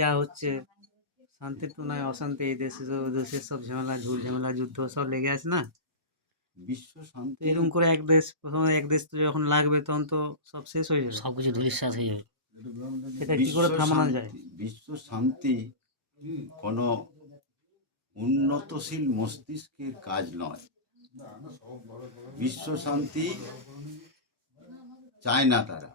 যা হচ্ছে, শান্তির তো নয় অশান্তি, এই দেশের সব ঝামেলা, ঝুল ঝামেলা, যুদ্ধ সব লেগে আছে না। বিশ্ব তো শান্তি, এরকম করে প্রথমে এক দেশ তো যখন লাগবে তখন তো সব শেষ হয়ে যাবে। সবকিছু ধূলিসাৎ হয়ে যাবে। এটা কি বিশ্ব করে থামানো যায়? শান্তি, বিশ্ব শান্তি কোনো উন্নতশীল মস্তিষ্কের কাজ নয়। বিশ্ব শান্তি চায় না তারা।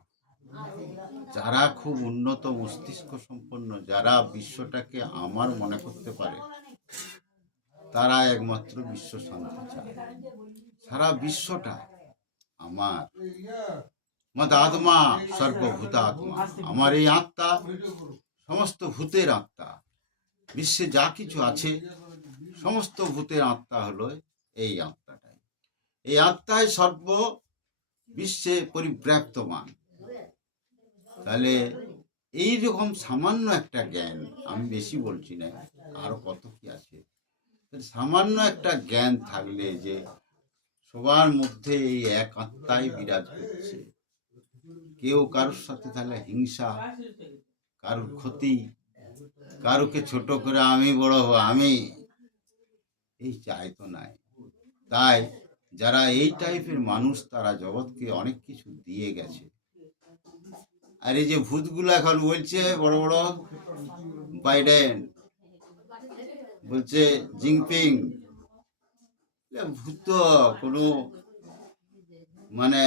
যারা খুব উন্নত মস্তিষ্ক সম্পন্ন, যারা বিশ্বটাকে আমার মনে করতে পারে, তারা একমাত্র বিশ্ব শান্তি চায়। সারা বিশ্বটা আমার, মদ আত্মা সর্বভূত আত্মা, আমার এই আত্মা সমস্ত ভূতের আত্মা। বিশ্বে যা কিছু আছে সমস্ত ভূতের আত্মা হলো এই আত্মাটাই। এই আত্মাই সর্ব বিশ্বে পরিব্যাপ্তমান। তাহলে এই রকম সামান্য একটা জ্ঞান, আমি বেশি বলছি না, আরো কত কি আছে, সামান্য একটা জ্ঞান থাকলে যে সবার মধ্যে এই এক আত্মাই বিরাজ করছে, কেউ কারোর সাথে তাহলে হিংসা, কারোর ক্ষতি, কারোকে ছোট করে আমি বড় হব, আমি এই চাই তো নাই। তাই যারা এই টাইপের মানুষ, তারা জগৎকে অনেক কিছু দিয়ে গেছে। আর এই যে ভূতগুলো এখন বলছে বড় বড় বাইডেন, বলছে জিনপিং, ভূত কোনো মানে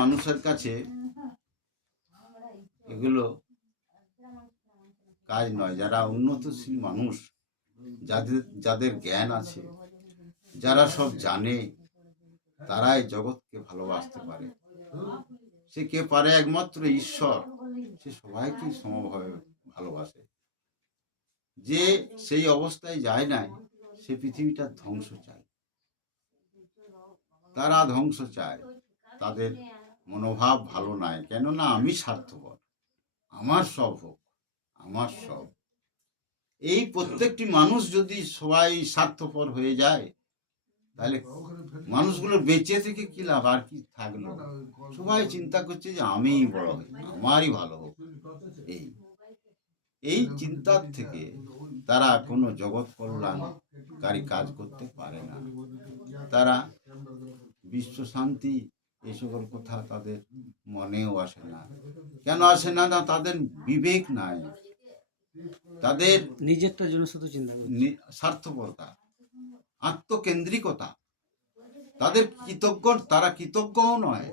মানুষের কাছে এগুলো কাজ নয়। যারা উন্নতশীল মানুষ, যাদের জ্ঞান আছে, যারা সব জানে, তারাই জগৎকে ভালোবাসতে পারে। সে কে পারে? একমাত্র ঈশ্বর। সে সবাইকে সমভাবে ভালোবাসে। যে সেই অবস্থায় যায় নাই, সে পৃথিবীটার ধ্বংস চায়। তারা ধ্বংস চায়, তাদের মনোভাব ভালো নাই। কেননা আমি স্বার্থপর, আমার সব হোক, আমার সব। এই প্রত্যেকটি মানুষ যদি সবাই স্বার্থপর হয়ে যায়, তাহলে মানুষগুলো বেঁচে থেকে কি লাভ? আর কি থাকলো? সবাই চিন্তা করছে যে আমিই বড় হই, আমারই ভালো হোক। এই চিন্তার থেকে তারা কোনো জগৎ কল্যাণকারী কাজ করতে পারে না। তারা বিশ্ব শান্তি এই সকল কথা তাদের মনেও আসে না। কেন আসে না? না, তাদের বিবেক নাই, তাদের নিজেরটার জন্য শুধু চিন্তা করছে। স্বার্থপরতা, আত্মকেন্দ্রিকতা, তাদের তারা কৃতজ্ঞও নয়।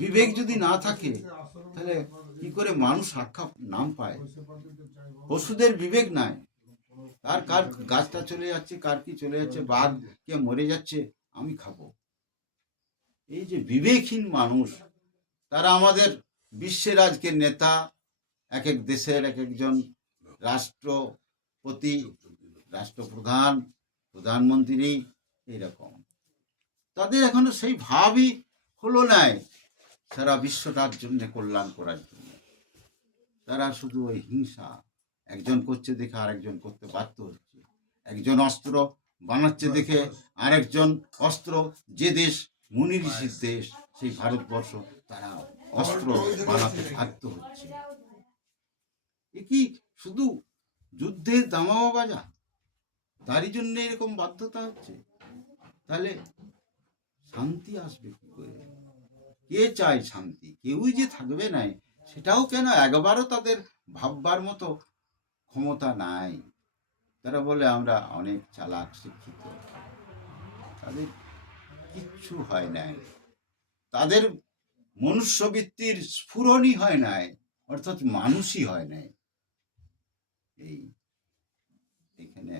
বিবেক যদি না থাকে, তাহলে কি করে মানুষ সাক্ষাৎ নাম পায়? পশুদের বিবেক নাই, কার গাছটা চলে যাচ্ছে, কার কি চলে যাচ্ছে, বাঘ কে মরে যাচ্ছে, আমি খাবো। এই যে বিবেকহীন মানুষ, তারা আমাদের বিশ্বের আজকের নেতা, এক এক দেশের এক একজন রাষ্ট্রপতি, রাষ্ট্রপ্রধান, প্রধানমন্ত্রী, এইরকম। তাদের এখনো সেই ভাবই হলো নাই সারা বিশ্বটার জন্য কল্যাণ করার জন্য। তারা শুধু ওই হিংসা, একজন করছে দেখে আরেকজন করতে বাধ্য হচ্ছে, একজন অস্ত্র বানাচ্ছে দেখে আরেকজন অস্ত্র, যে দেশ মুনি ঋষির দেশ, সেই ভারতবর্ষ, তারা অস্ত্র বানাতে বাধ্য হচ্ছে। এ কি শুধু যুদ্ধের দামামা বাজা? তারই জন্য এরকম বাধ্যতা হচ্ছে? তাহলে শান্তি আসবে কি করে? কে চায় শান্তি? কেউই যে থাকবে নাই, সেটাও কেন একবারও তাদের ভাববার মতো ক্ষমতা নাই। তারা বলে আমরা অনেক চালাক, শিক্ষিত। তাদের কিচ্ছু হয় নাই, তাদের মনুষ্যবৃত্তির স্ফুরণই হয় নাই, অর্থাৎ মানুষই হয় নাই। এখানে